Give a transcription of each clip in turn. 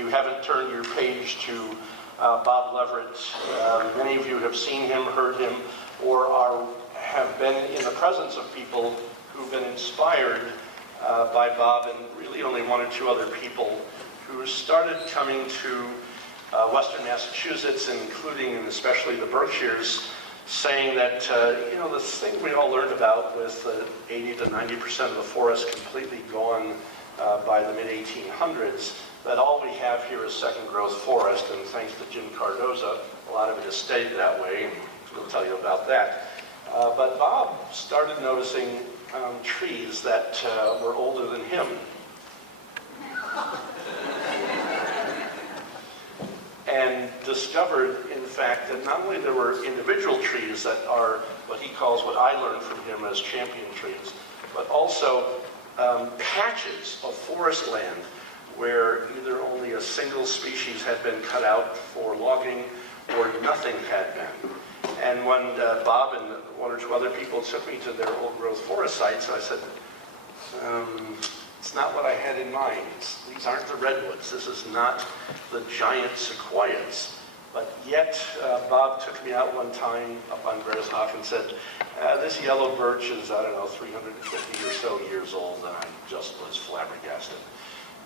you haven't turned your page to Bob Leverett, many of you have seen him, heard him, or have been in the presence of people who've been inspired by Bob and really only one or two other people who started coming to Western Massachusetts, including and especially the Berkshires, saying that, this thing we all learned about with 80 to 90% of the forest completely gone by the mid-1800s, that all we have here is second growth forest, and thanks to Jim Cardoza, a lot of it has stayed that way, and we'll tell you about that. But Bob started noticing trees that were older than him. And discovered, in fact, that not only there were individual trees that are what he calls, what I learned from him as champion trees, but also patches of forest land where either only a single species had been cut out for logging or nothing had been. And when Bob and one or two other people took me to their old growth forest sites, I said, it's not what I had in mind. These aren't the redwoods. This is not the giant sequoias. But yet, Bob took me out one time up on Greylock and said, this yellow birch is, 350 or so years old, and I just was flabbergasted.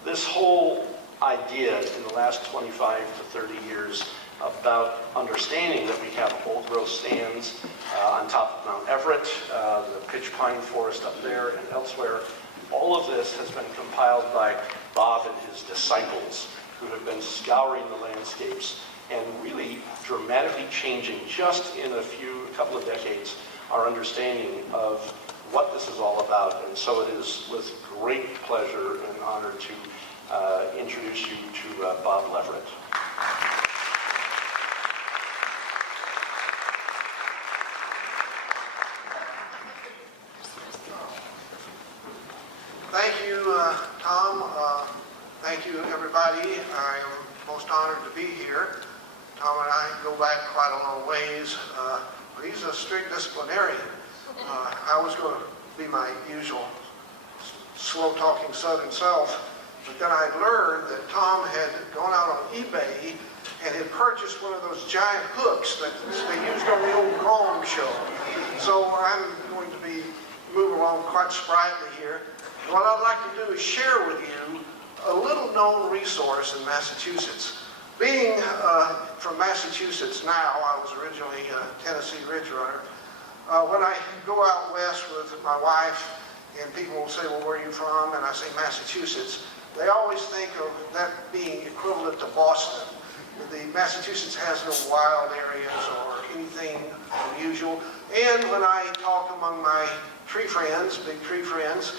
This whole idea in the last 25 to 30 years about understanding that we have old growth stands on top of Mount Leverett, the pitch pine forest up there and elsewhere. All of this has been compiled by Bob and his disciples who have been scouring the landscapes and really dramatically changing just in a couple of decades our understanding of what this is all about. And so it is with great pleasure and honor to introduce you to Bob Leverett. Thank you, Tom. Thank you, everybody. I am most honored to be here. Tom and I go back quite a long ways. He's a strict disciplinarian. I was going to be my usual slow-talking Southern self, but then I learned that Tom had gone out on eBay and had purchased one of those giant hooks that they used on the old Gong show. So I'm going to be moving along quite sprightly here. What I'd like to do is share with you a little-known resource in Massachusetts. Being from Massachusetts now, I was originally a Tennessee ridge runner. When I go out west with my wife and people will say, well, where are you from? And I say Massachusetts. They always think of that being equivalent to Boston. The Massachusetts has no wild areas or anything unusual. And when I talk among my tree friends, big tree friends,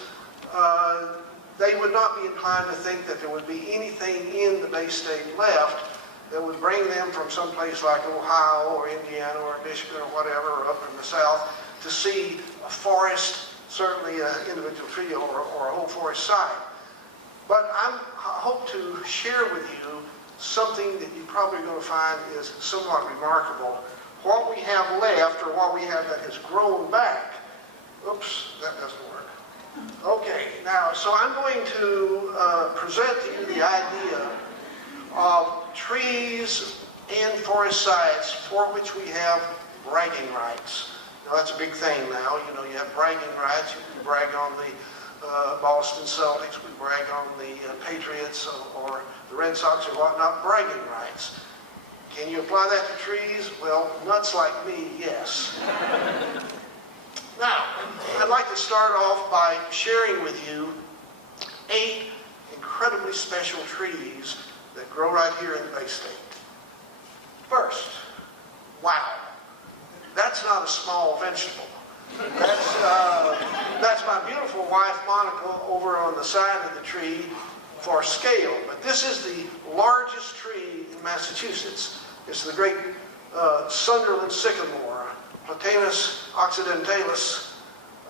they would not be inclined to think that there would be anything in the Bay State left that would bring them from someplace like Ohio or Indiana or Michigan or whatever, or up in the south, to see a forest, certainly an individual tree or a whole forest site. But I hope to share with you something that you're probably going to find is somewhat remarkable. What we have left, or what we have that has grown back. Oops, that doesn't work. Okay, now, so I'm going to present to you the idea of trees and forest sites for which we have bragging rights. Now, that's a big thing now. You have bragging rights. You can brag on the Boston Celtics. We brag on the Patriots or the Red Sox or whatnot. Bragging rights. Can you apply that to trees? Well, nuts like me, yes. Now, I'd like to start off by sharing with you 8 incredibly special trees that grow right here in the Bay State. First, wow, that's not a small vegetable. That's my beautiful wife, Monica, over on the side of the tree for scale. But this is the largest tree in Massachusetts. It's the great Sunderland Sycamore, Platanus occidentalis.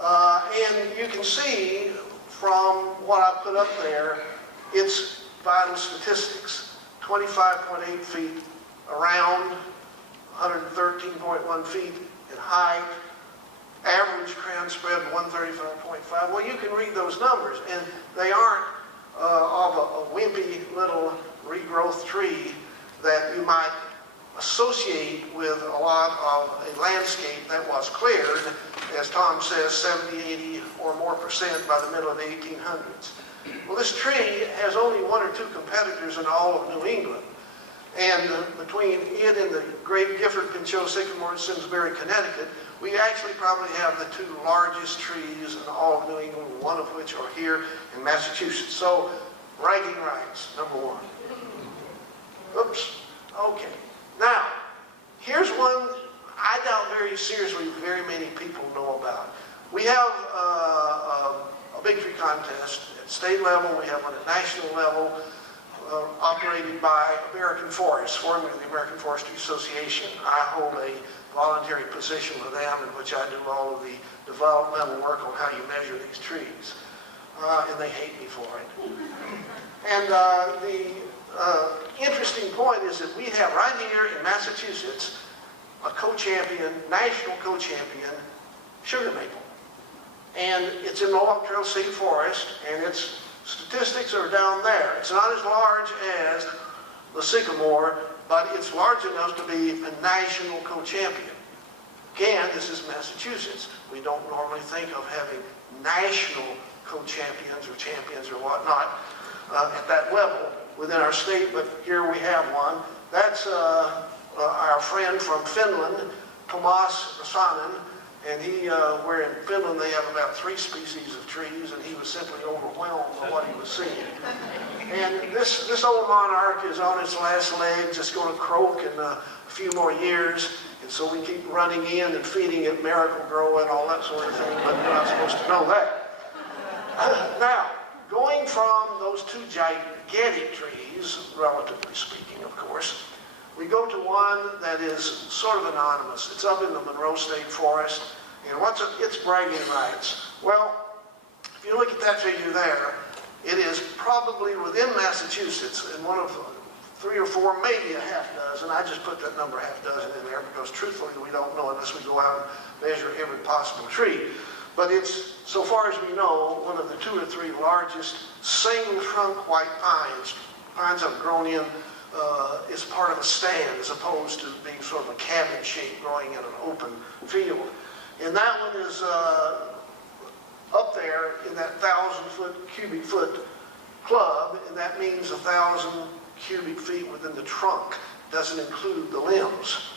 And you can see from what I put up there, its vital statistics. 25.8 feet around, 113.1 feet in height, average crown spread 135.5. Well, you can read those numbers, and they aren't of a wimpy little regrowth tree that you might associate with a lot of a landscape that was cleared, as Tom says, 70, 80 or more % by the middle of the 1800s. Well, this tree has only one or two competitors in all of New England. And between it and the great Gifford-Pinchot sycamore in Simsbury, Connecticut, we actually probably have the two largest trees in all of New England, one of which are here in Massachusetts. So, bragging rights, number one. Oops. Okay. Now, here's one I doubt very seriously very many people know about. We have a big tree contest at state level. We have one at national level, operated by American Forests, formerly the American Forestry Association. I hold a voluntary position with them in which I do all of the developmental work on how you measure these trees. And they hate me for it. And the interesting point is that we have right here in Massachusetts a co-champion, national co-champion, sugar maple. And it's in the Mohawk Trail State Forest, and its statistics are down there. It's not as large as the sycamore, but it's large enough to be a national co-champion. Again, this is Massachusetts. We don't normally think of having national co-champions or champions or whatnot at that level within our state, but here we have one. That's our friend from Finland, Tomas Rasanen, and where in Finland they have about 3 species of trees, and he was simply overwhelmed by what he was seeing. And this old monarch is on its last legs. It's going to croak in a few more years, and so we keep running in and feeding it Miracle-Gro and all that sort of thing, but you're not supposed to know that. Now, going from those two gigantic trees, relatively speaking, of course, we go to one that is sort of anonymous. It's up in the Monroe State Forest, and what's its bragging rights? Well, if you look at that figure there, it is probably within Massachusetts, in one of 3 or 4, maybe a half dozen. I just put that number half dozen in there because truthfully we don't know unless we go out and measure every possible tree. But it's, so far as we know, one of the 2 or 3 largest single trunk white pines. Pines have grown in is part of a stand as opposed to being sort of a cabin shape growing in an open field. And that one is up there in that 1,000 cubic foot club, and that means 1,000 cubic feet within the trunk. Doesn't include the limbs,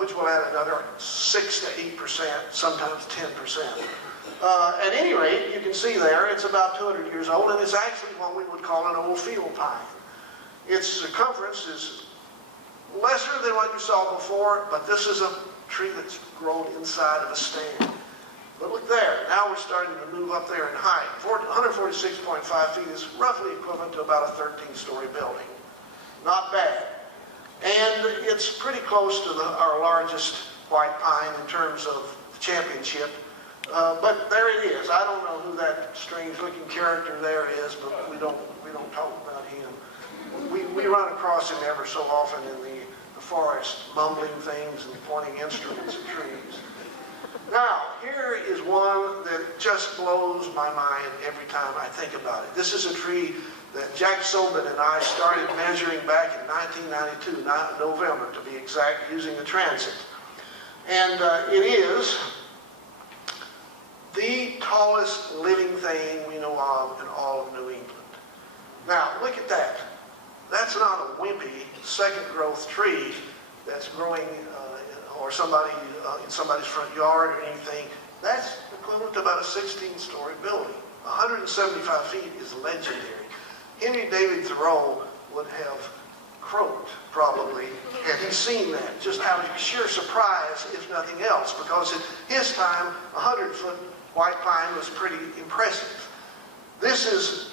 which will add another 6 to 8%, sometimes 10%. At any rate, you can see there, it's about 200 years old, and it's actually what we would call an old field pine. Its circumference is lesser than what you saw before, but this is a tree that's grown inside of a stand. But look there, now we're starting to move up there in height. 146.5 feet is roughly equivalent to about a 13-story building. Not bad. And it's pretty close to our largest white pine in terms of championship. But there it is. I don't know who that strange-looking character there is, but we don't talk about him. We run across him ever so often in the forest, mumbling things and pointing instruments at trees. Now, here is one that just blows my mind every time I think about it. This is a tree that Jack Sobin and I started measuring back in 1992, November to be exact, using the transit. And it is the tallest living thing we know of in all of New England. Now, look at that. That's not a wimpy second growth tree that's growing or in somebody's front yard or anything. That's equivalent to about a 16-story building. 175 feet is legendary. Henry David Thoreau would have croaked, probably, had he seen that. Just out of sheer surprise, if nothing else, because at his time, a 100-foot white pine was pretty impressive. This is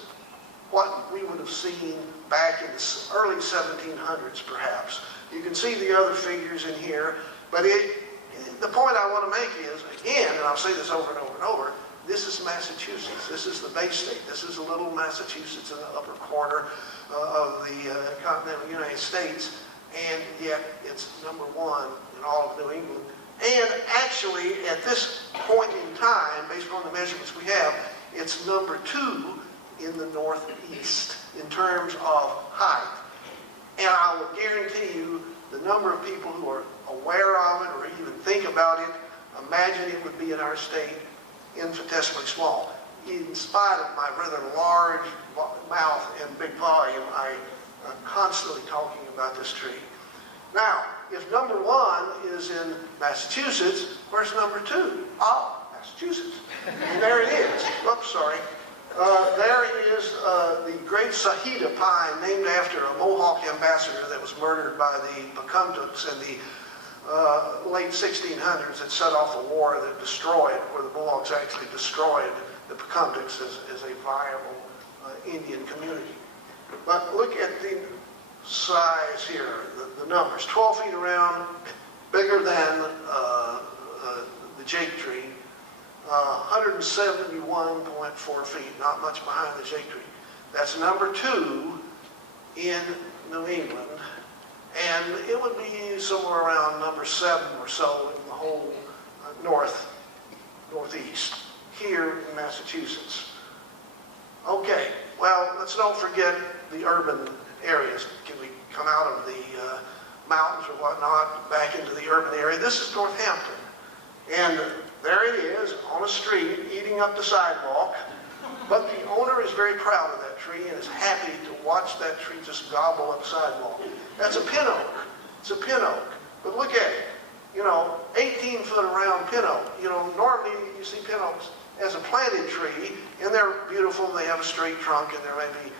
what we would have seen back in the early 1700s, perhaps. You can see the other figures in here, but the point I want to make is, again, and I'll say this over and over and over, this is Massachusetts. This is the Bay State. This is a little Massachusetts in the upper corner of the continental United States, and yet it's number 1 in all of New England. And actually, at this point in time, based upon the measurements we have, it's number 2 in the Northeast in terms of height. And I would guarantee you the number of people who are aware of it or even think about it, imagine it would be in our state infinitesimally small. In spite of my rather large mouth and big volume, I'm constantly talking about this tree. Now, if number one is in Massachusetts, where's number two? Ah, Massachusetts. And there it is. Oops, sorry. There is the great Sahiba pine, named after a Mohawk ambassador that was murdered by the Pocumtucks in the late 1600s that set off a war that destroyed, where the Mohawks actually destroyed the Pocumtucks as a viable Indian community. But look at the size here, the numbers. 12 feet around, bigger than the jake tree. 171.4 feet, not much behind the jake tree. That's number two in New England. And it would be somewhere around number 7 or so in the whole northeast, here in Massachusetts. Okay, well, let's don't forget the urban areas. Can we come out of the mountains or whatnot back into the urban area? This is Northampton. And there it is on a street eating up the sidewalk. But the owner is very proud of that tree and is happy to watch that tree just gobble up sidewalk. That's a pin oak. It's a pin oak. But look at it. 18-foot around pin oak. Normally you see pin oaks as a planted tree, and they're beautiful. They have a straight trunk, and there may be,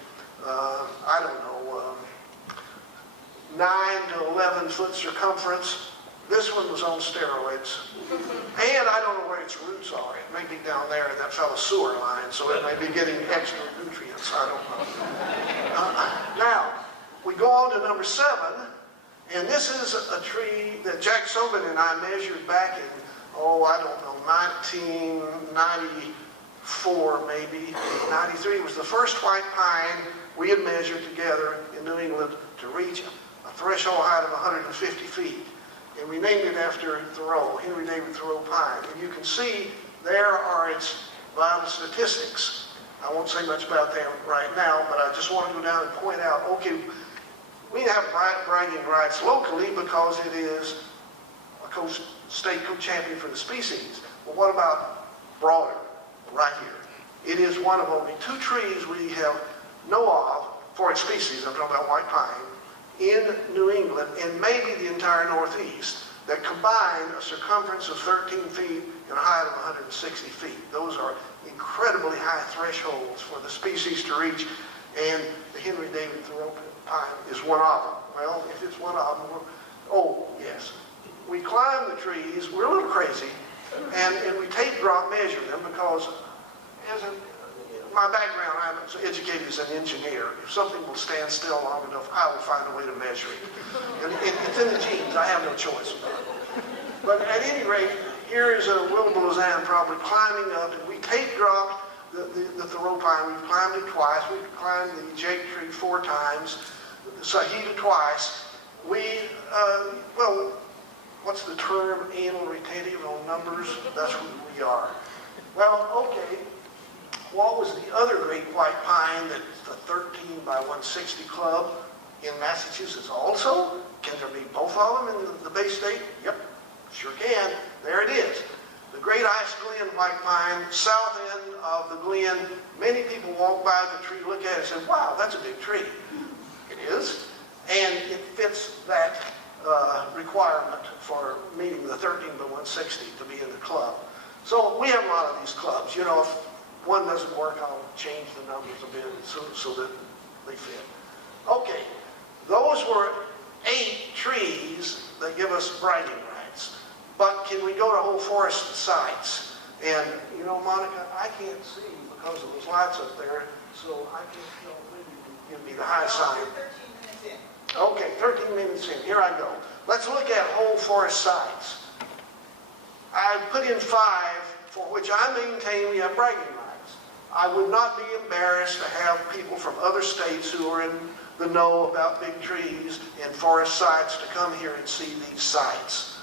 9 to 11 foot circumference. This one was on steroids. And I don't know where its roots are. It may be down there in that fellow's sewer line, so it may be getting extra nutrients. I don't know. Now, we go on to number 7, and this is a tree that Jack Sobin and I measured back in, 1994 maybe. 93 was the first white pine we had measured together in New England to reach a threshold height of 150 feet. And we named it after Thoreau, Henry David Thoreau pine. And you can see there are its vital statistics. I won't say much about them right now, but I just want to go down and point out, okay, we have bragging rights locally because it is a state co-champion for the species. But what about broader, right here? It is one of only 2 trees we know of for its species, I'm talking about white pine, in New England and maybe the entire Northeast that combine a circumference of 13 feet and a height of 160 feet. Those are incredibly high thresholds for the species to reach, and the Henry David Thoreau pine is one of them. Well, if it's one of them, yes. We climb the trees, we're a little crazy, and we tape drop measure them because my background, I'm educated as an engineer. If something will stand still long enough, I will find a way to measure it. And it's in the genes. I have no choice about it. But at any rate, here is a Wilbur-Lozanne probably climbing up, and we tape dropped the Thoreau pine. We've climbed it twice. We've climbed the jake tree 4 times, the Sahiba twice. What's the term? Anal retentive on numbers? That's who we are. Well, okay. What was the other great white pine that's the 13 by 160 club in Massachusetts also? Can there be both of them in the Bay State? Yep, sure can. There it is. The Great Ice Glen white pine, south end of the glen. Many people walk by the tree, look at it and say, wow, that's a big tree. It is. And it fits that requirement for meeting the 13 by 160 to be in the club. So we have a lot of these clubs. If one doesn't work, I'll change the numbers a bit so that they fit. Okay, those were 8 trees that give us bragging rights. But can we go to whole forest sites? And, Monica, I can't see because of those lights up there, so I can't tell. Maybe you can give me the high sign. 13 minutes in. Okay, 13 minutes in. Here I go. Let's look at whole forest sites. I put in 5 for which I maintain we have bragging rights. I would not be embarrassed to have people from other states who are in the know about big trees and forest sites to come here and see these sites.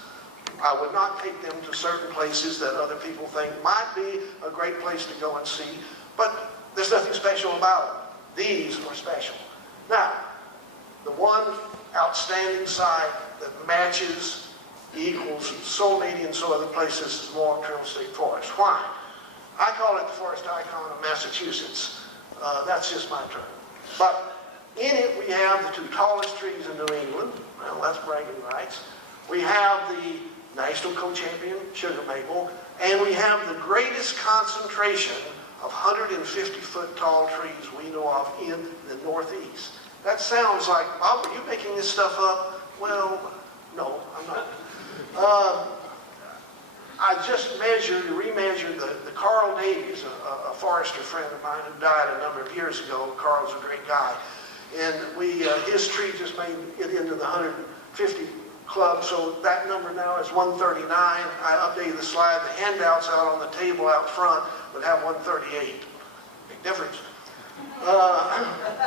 I would not take them to certain places that other people think might be a great place to go and see, but there's nothing special about them. These are special. Now, the one one outstanding site that matches, equals so many and so other places is Mohawk Trail State Forest. Why? I call it the forest icon of Massachusetts. That's just my term. But in it we have the two tallest trees in New England. Well, that's bragging rights. We have the national co-champion sugar maple, and we have the greatest concentration of 150-foot tall trees we know of in the Northeast. That sounds like, Bob, are you making this stuff up? Well, no, I'm not. I just remeasured the Carl Davies, a forester friend of mine who died a number of years ago. Carl's a great guy. And his tree just made it into the 150 club, so that number now is 139. I updated the slide. The handouts out on the table out front would have 138. Big difference.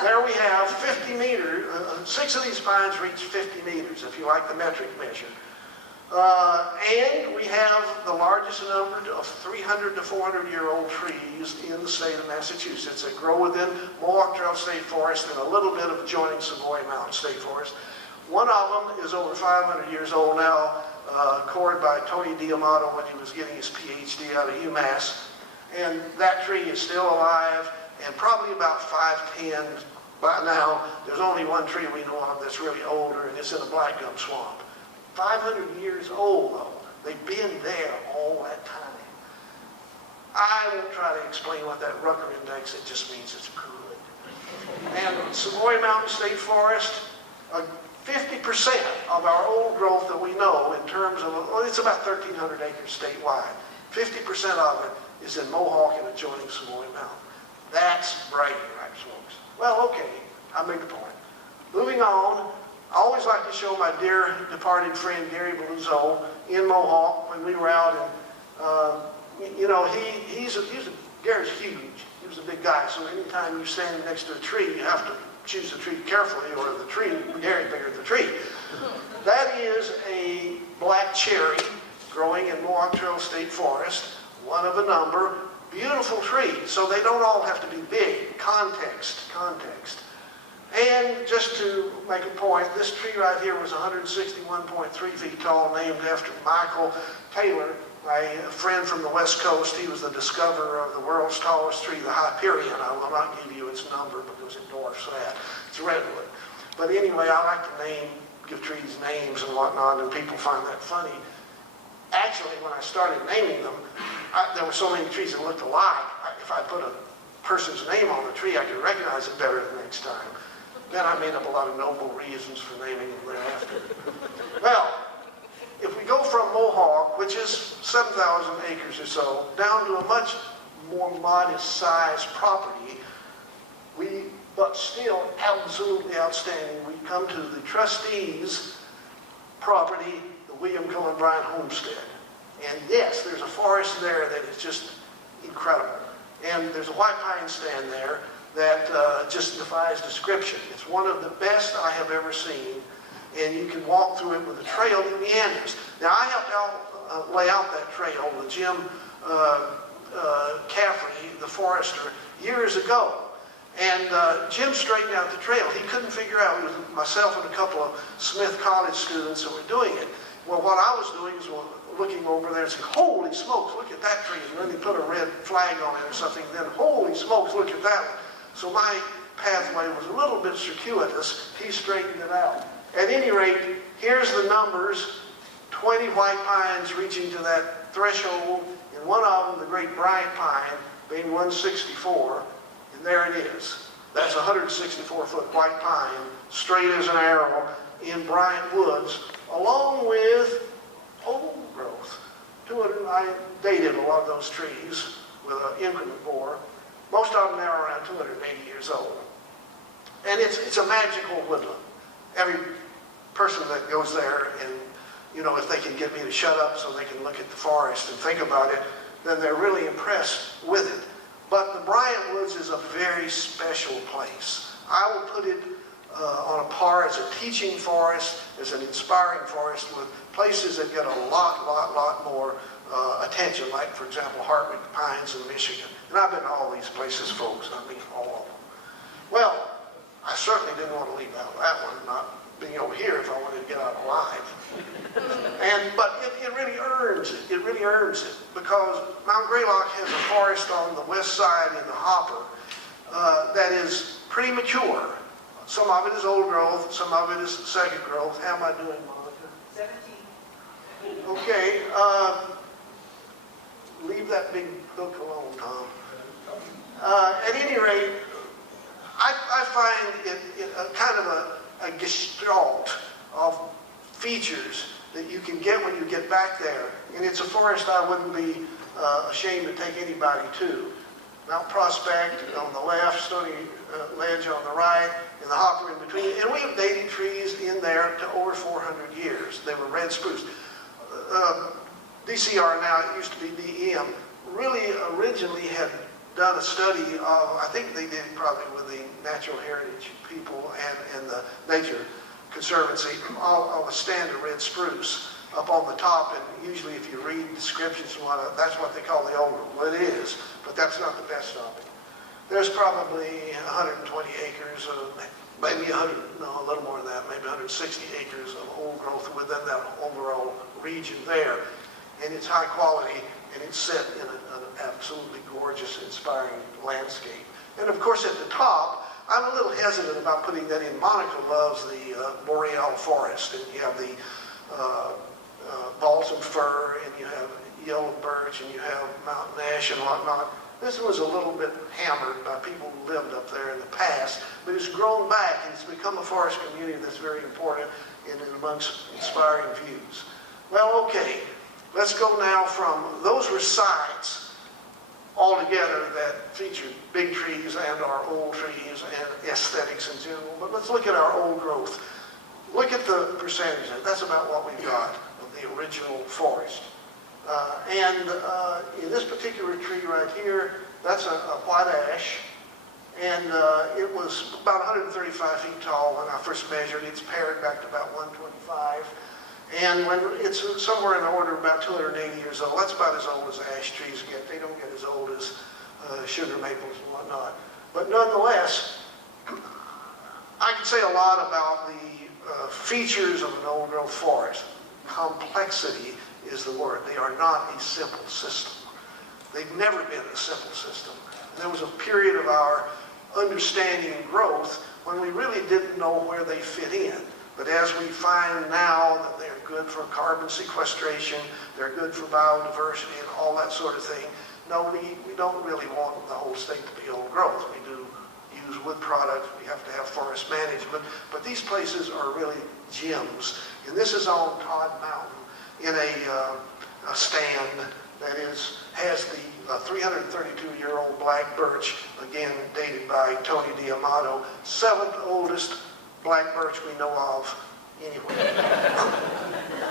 There we have 50 meters. 6 of these pines reach 50 meters, if you like the metric measure. And we have the largest number of 300 to 400-year-old trees in the state of Massachusetts that grow within Mohawk Trail State Forest and a little bit of adjoining Savoy Mountain State Forest. One of them is over 500 years old now, cored by Tony D'Amato when he was getting his PhD out of UMass. And that tree is still alive and probably about 5'10". By now, there's only one tree we know of that's really older, and it's in a black gum swamp. 500 years old, though. They've been there all that time. I won't try to explain what that Rucker index, it just means it's good. And Savoy Mountain State Forest, 50% of our old growth that we know in terms of, well, it's about 1,300 acres statewide. 50% of it is in Mohawk and adjoining Savoy Mountain. That's bragging rights, folks. Well, okay, I make the point. Moving on, I always like to show my dear departed friend Gary Beluzo in Mohawk when we were out, and you know, Gary's huge. He was a big guy, so anytime you're standing next to a tree, you have to choose the tree carefully, or the tree, Gary bigger than the tree. That is a black cherry growing in Mohawk Trail State Forest, one of a number. Beautiful tree, so they don't all have to be big. Context. And just to make a point, this tree right here was 161.3 feet tall, named after Michael Taylor, my friend from the West Coast. He was the discoverer of the world's tallest tree, the Hyperion. I will not give you its number because it dwarfs that. It's redwood. But anyway, I like to give trees names and whatnot, and people find that funny. Actually, when I started naming them, there were so many trees that looked alike. If I put a person's name on the tree, I could recognize it better the next time. Then I made up a lot of noble reasons for naming them thereafter. Well, if we go from Mohawk, which is 7,000 acres or so, down to a much more modest-sized property, but still absolutely outstanding, we come to the trustees' property, the William Cullen Bryant Homestead. And yes, there's a forest there that is just incredible. And there's a white pine stand there that just defies description. It's one of the best I have ever seen, and you can walk through it with a trail that meanders. Now, I helped lay out that trail with Jim Caffrey, the forester, years ago. And Jim straightened out the trail. He couldn't figure out, it was myself and a couple of Smith College students that were doing it. Well, what I was doing is looking over there and saying, holy smokes, look at that tree. And then they put a red flag on it or something. And then, holy smokes, look at that one. So my pathway was a little bit circuitous. He straightened it out. At any rate, here's the numbers. 20 white pines reaching to that threshold. And one of them, the great Bryant pine, being 164. And there it is. That's a 164-foot white pine, straight as an arrow, in Bryant Woods, along with old growth. I dated a lot of those trees with an increment bore. Most of them now are around 280 years old. And it's a magical woodland. Every person that goes there, and you know, if they can get me to shut up so they can look at the forest and think about it, then they're really impressed with it. But the Bryant Woods is a very special place. I will put it on a par as a teaching forest, as an inspiring forest, with places that get a lot more attention, like, for example, Hartwick Pines in Michigan. And I've been to all these places, folks. I mean, all of them. Well, I certainly didn't want to leave out that one, not being over here if I wanted to get out alive. But it really earns it. It really earns it because Mount Greylock has a forest on the west side in the hopper that is pretty mature. Some of it is old growth, some of it is second growth. How am I doing, Monica? 17. Okay. Leave that big hook alone, Tom. At any rate, I find it a kind of a gestalt of features that you can get when you get back there. And it's a forest I wouldn't be ashamed to take anybody to. Mount Prospect on the left, Stony Ledge on the right, and the hopper in between. And we have dating trees in there to over 400 years. They were red spruce. DCR now, it used to be DEM, really originally had done a study of, I think they did probably with the Natural Heritage people and the Nature Conservancy, of a stand of red spruce up on the top. And usually if you read descriptions and whatnot, that's what they call the old one. Well, it is, but that's not the best of it. There's probably 120 acres of, maybe a little more than that, maybe 160 acres of old growth within that overall region there. And it's high quality, and it's set in an absolutely gorgeous, inspiring landscape. And of course at the top, I'm a little hesitant about putting that in. Monica loves the boreal forest, and you have the balsam fir, and you have yellow birch, and you have mountain ash and whatnot. This was a little bit hammered by people who lived up there in the past, but it's grown back, and it's become a forest community that's very important and amongst inspiring views. Well, okay. Let's go now from, those were sites altogether that featured big trees and our old trees and aesthetics in general. But let's look at our old growth. Look at the percentage. That's about what we've got of the original forest. In this particular tree right here, that's a white ash. And it was about 135 feet tall when I first measured. It's pared back to about 125. And when it's somewhere in the order of about 280 years old, that's about as old as ash trees get. They don't get as old as sugar maples and whatnot. But nonetheless, I can say a lot about the features of an old growth forest. Complexity is the word. They are not a simple system. They've never been a simple system. And there was a period of our understanding and growth when we really didn't know where they fit in. But as we find now that they're good for carbon sequestration, they're good for biodiversity and all that sort of thing, no, we don't really want the whole state to be old growth. We do use wood products, we have to have forest management, but these places are really gems. And this is on Todd Mountain in a stand that has the 332-year-old black birch, again dated by Tony D'Amato, 7th oldest black birch we know of anywhere.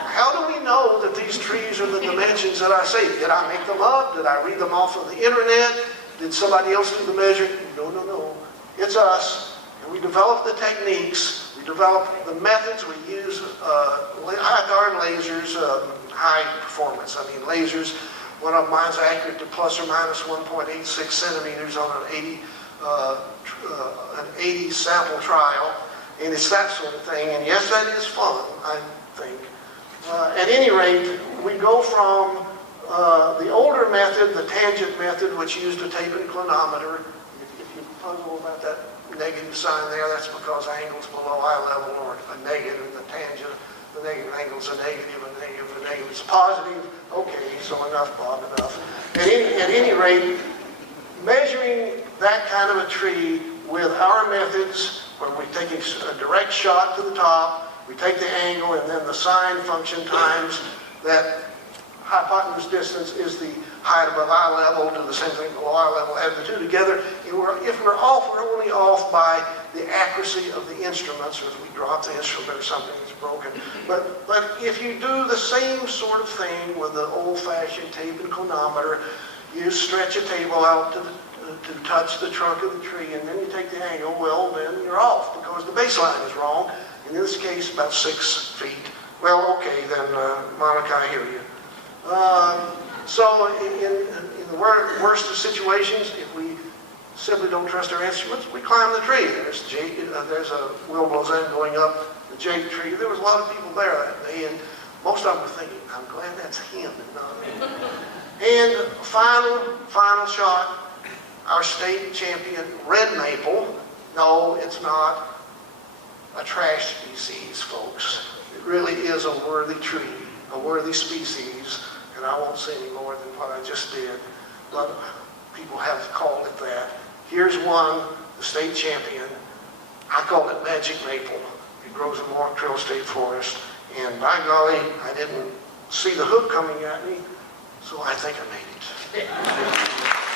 How do we know that these trees are the dimensions that I say? Did I make them up? Did I read them off of the internet? Did somebody else do the measuring? No. It's us. And we develop the techniques. We develop the methods. We use high-powered lasers, high performance. I mean lasers. One of mine's accurate to plus or minus 1.86 centimeters on an 80 sample trial. And it's that sort of thing. And yes, that is fun, I think. At any rate, we go from the older method, the tangent method, which used a tape and clinometer. If you puzzle about that negative sign there, that's because angles below eye level are a negative, and the tangent, the negative angle's a negative, a negative, a negative. It's positive. Okay, so enough, Bob, enough. At any rate, measuring that kind of a tree with our methods, when we take a direct shot to the top, we take the angle, and then the sine function times that hypotenuse distance is the height above eye level, do the same thing below eye level, add the two together. If we're off, we're only off by the accuracy of the instruments, or if we drop the instrument or something is broken. But if you do the same sort of thing with the old-fashioned tape and clinometer, you stretch a table out to touch the trunk of the tree, and then you take the angle, well, then you're off because the baseline is wrong. In this case, about 6 feet. Well, okay, then, Monica, I hear you. So in the worst of situations, if we simply don't trust our instruments, we climb the tree. There's a Will Bozan going up the jade tree. There was a lot of people there that day, and most of them were thinking, I'm glad that's him and not me. And final shot, our state champion, red maple. No, it's not a trash species, folks. It really is a worthy tree, a worthy species, and I won't say any more than what I just did. But people have called it that. Here's one, the state champion. I call it magic maple. It grows in Warwick Trail State Forest, and by golly, I didn't see the hook coming at me, so I think I made it.